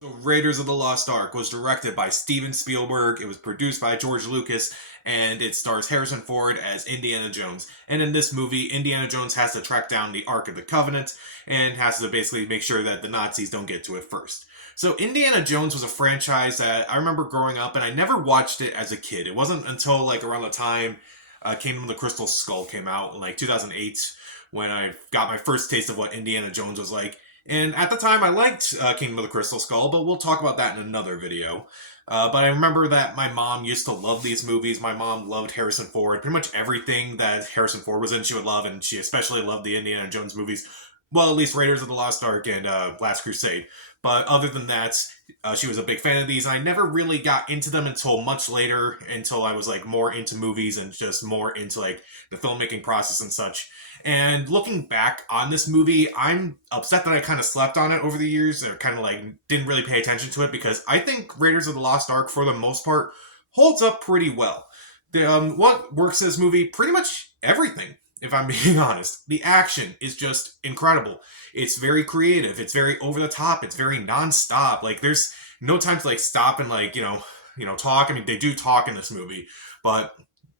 So Raiders of the Lost Ark was directed by Steven Spielberg, it was produced by George Lucas, and it stars Harrison Ford as Indiana Jones. And in this movie, Indiana Jones has to track down the Ark of the Covenant and has to basically make sure that the Nazis don't get to it first. So Indiana Jones was a franchise that I remember growing up, and I never watched it as a kid. It wasn't until like around the time Kingdom of the Crystal Skull came out in like 2008 when I got my first taste of what Indiana Jones was like. And at the time, I liked Kingdom of the Crystal Skull, but we'll talk about that in another video. But I remember that my mom used to love these movies. My mom loved Harrison Ford. Pretty much everything that Harrison Ford was in, she would love, and she especially loved the Indiana Jones movies. Well, at least Raiders of the Lost Ark and Last Crusade. But other than that, she was a big fan of these. And I never really got into them until much later, until I was like more into movies and just more into like the filmmaking process and such. And looking back on this movie, I'm upset that I kind of slept on it over the years, or kind of like didn't really pay attention to it, because I think Raiders of the Lost Ark, for the most part, holds up pretty well. What works in this movie? Pretty much everything, if I'm being honest. The action is just incredible. It's very creative. It's very over the top. It's very nonstop. Like there's no time to like stop and like talk. I mean, they do talk in this movie, but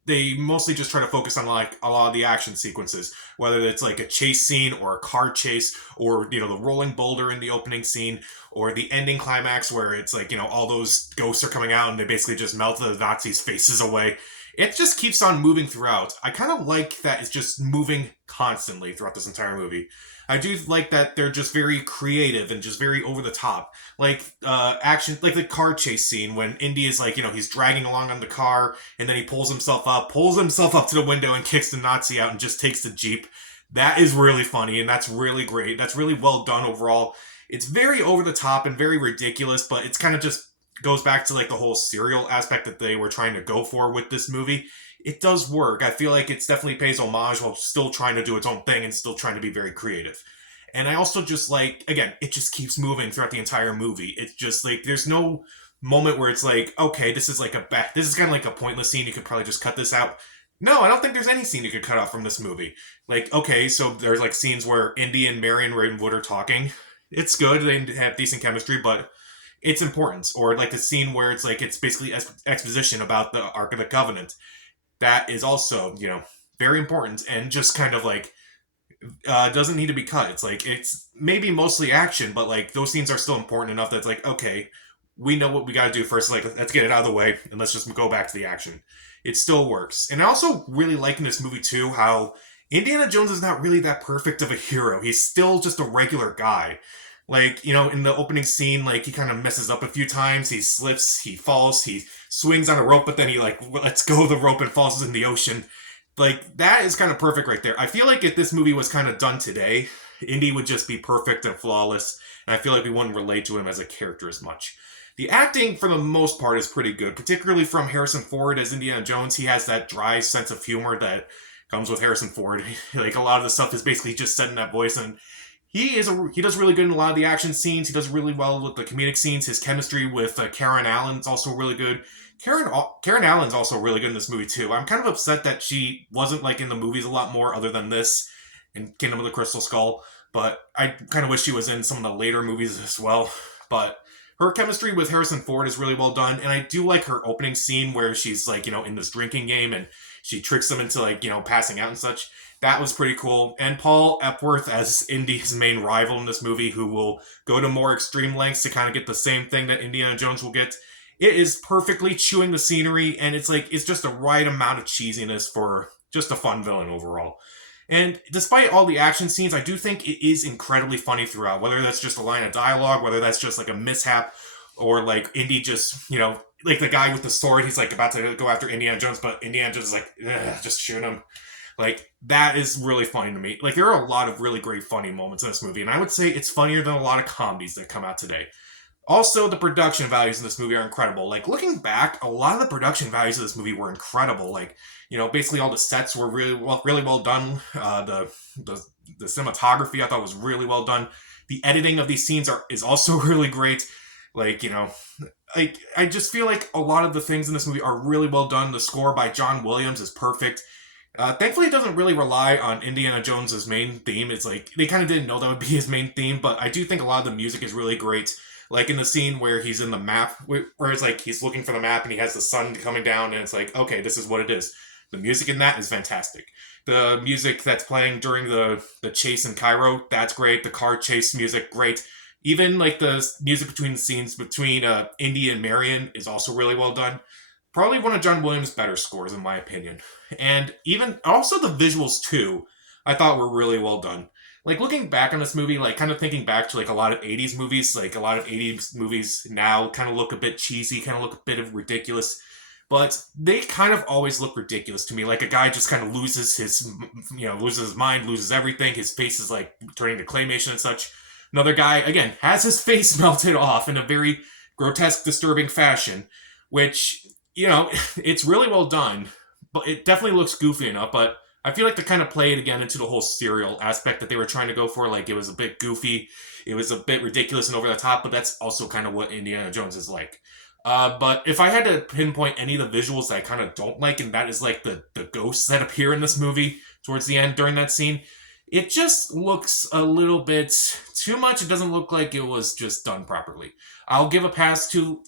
they mostly just try to focus on like a lot of the action sequences, whether it's like a chase scene or a car chase, or the rolling boulder in the opening scene, or the ending climax where it's like all those ghosts are coming out and they basically just melt the Nazis' faces away. It just keeps on moving throughout. I kind of like that it's just moving constantly throughout this entire movie. I do like that they're just very creative and just very over the top. Like action, like the car chase scene when Indy is like, he's dragging along on the car and then he pulls himself up to the window and kicks the Nazi out and just takes the Jeep. That is really funny and that's really great. That's really well done overall. It's very over the top and very ridiculous, but it's kind of just goes back to like the whole serial aspect that they were trying to go for with this movie. It does work. I feel like it's definitely pays homage while still trying to do its own thing and still trying to be very creative. And I also just like, again, it just keeps moving throughout the entire movie. It's just like there's no moment where it's like, okay, this is like this is kind of like a pointless scene. You could probably just cut this out. No, I don't think there's any scene you could cut out from this movie. Like, okay, so there's like scenes where Indy and Marion Ravenwood are talking. It's good. They have decent chemistry, but it's important. Or like the scene where it's like it's basically exposition about the Ark of the Covenant. That is also very important and just kind of like doesn't need to be cut. It's like it's maybe mostly action, but like those scenes are still important enough that it's like, okay, we know what we got to do first. Like let's get it out of the way and let's just go back to the action. It still works. And I also really like in this movie too how Indiana Jones is not really that perfect of a hero. He's still just a regular guy. Like, in the opening scene, like he kind of messes up a few times. He slips, he falls, he swings on a rope, but then he like lets go of the rope and falls in the ocean. Like that is kind of perfect right there. I feel like if this movie was kind of done today, Indy would just be perfect and flawless, and I feel like we wouldn't relate to him as a character as much. The acting, for the most part, is pretty good, particularly from Harrison Ford as Indiana Jones. He has that dry sense of humor that comes with Harrison Ford. Like a lot of the stuff is basically just said in that voice, and he does really good in a lot of the action scenes. He does really well with the comedic scenes. His chemistry with Karen Allen is also really good. Karen Allen's also really good in this movie too. I'm kind of upset that she wasn't like in the movies a lot more, other than this in Kingdom of the Crystal Skull. But I kind of wish she was in some of the later movies as well. But her chemistry with Harrison Ford is really well done, and I do like her opening scene where she's like in this drinking game and she tricks them into like passing out and such. That was pretty cool. And Paul Epworth as Indy's main rival in this movie, who will go to more extreme lengths to kind of get the same thing that Indiana Jones will get. It is perfectly chewing the scenery, and it's just the right amount of cheesiness for just a fun villain overall. And despite all the action scenes, I do think it is incredibly funny throughout, whether that's just a line of dialogue, whether that's just like a mishap, or like Indy just, like the guy with the sword, he's like about to go after Indiana Jones, but Indiana Jones is like, just shoot him. Like, that is really funny to me. Like, there are a lot of really great funny moments in this movie, and I would say it's funnier than a lot of comedies that come out today. Also, the production values in this movie are incredible. Like, looking back, a lot of the production values of this movie were incredible. Like, basically all the sets were really well done. The cinematography I thought was really well done. The editing of these scenes is also really great. Like, like I just feel like a lot of the things in this movie are really well done. The score by John Williams is perfect. Thankfully, it doesn't really rely on Indiana Jones's main theme. It's like they kind of didn't know that would be his main theme, but I do think a lot of the music is really great. Like in the scene where he's in the map, where it's like he's looking for the map and he has the sun coming down, and it's like, okay, this is what it is. The music in that is fantastic. The music that's playing during the chase in Cairo, that's great. The car chase music, great. Even like the music between the scenes between Indy and Marion is also really well done. Probably one of John Williams' better scores, in my opinion. And even also the visuals too, I thought were really well done. Like looking back on this movie, like kind of thinking back to like a lot of 80s movies, like a lot of 80s movies now kind of look a bit cheesy, kind of look a bit of ridiculous, but they kind of always look ridiculous to me. Like a guy just kind of loses his, loses his mind, loses everything. His face is like turning to claymation and such. Another guy, again, has his face melted off in a very grotesque, disturbing fashion, which, it's really well done, but it definitely looks goofy enough, but I feel like they kind of played again into the whole serial aspect that they were trying to go for. Like, it was a bit goofy, it was a bit ridiculous and over the top, but that's also kind of what Indiana Jones is like. But if I had to pinpoint any of the visuals that I kind of don't like, and that is like the ghosts that appear in this movie towards the end during that scene, it just looks a little bit too much. It doesn't look like it was just done properly. I'll give a pass to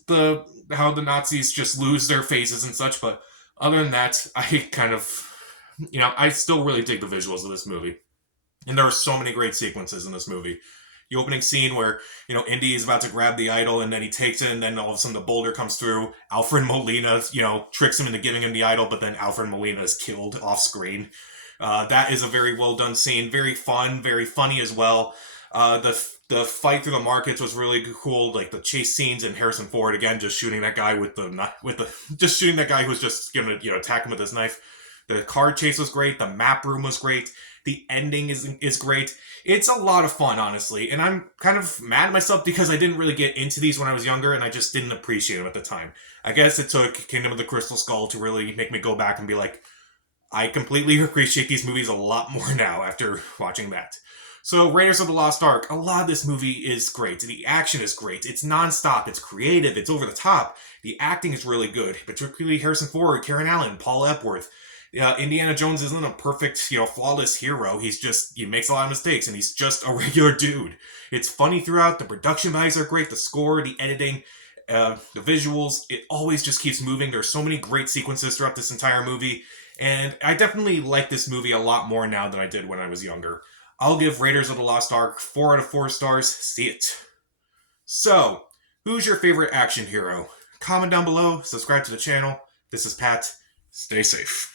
how the Nazis just lose their faces and such, but other than that, I kind of, I still really dig the visuals of this movie. And there are so many great sequences in this movie. The opening scene where, Indy is about to grab the idol and then he takes it and then all of a sudden the boulder comes through. Alfred Molina, tricks him into giving him the idol, but then Alfred Molina is killed off screen. That is a very well done scene. Very fun, very funny as well. The fight through the markets was really cool. Like the chase scenes and Harrison Ford again just shooting that guy just shooting that guy who's just gonna attack him with his knife. The car chase was great. The map room was great. The ending is great. It's a lot of fun, honestly, and I'm kind of mad at myself because I didn't really get into these when I was younger, and I just didn't appreciate them at the time. I guess it took Kingdom of the Crystal Skull to really make me go back and be like, I completely appreciate these movies a lot more now after watching that. So, Raiders of the Lost Ark, a lot of this movie is great. The action is great. It's nonstop. It's creative. It's over the top. The acting is really good, particularly Harrison Ford, Karen Allen, Paul Epworth. Indiana Jones isn't a perfect, flawless hero. He makes a lot of mistakes, and he's just a regular dude. It's funny throughout. The production values are great. The score, the editing, the visuals, it always just keeps moving. There's so many great sequences throughout this entire movie, and I definitely like this movie a lot more now than I did when I was younger. I'll give Raiders of the Lost Ark 4 out of 4 stars. See it. So, who's your favorite action hero? Comment down below, subscribe to the channel. This is Pat. Stay safe.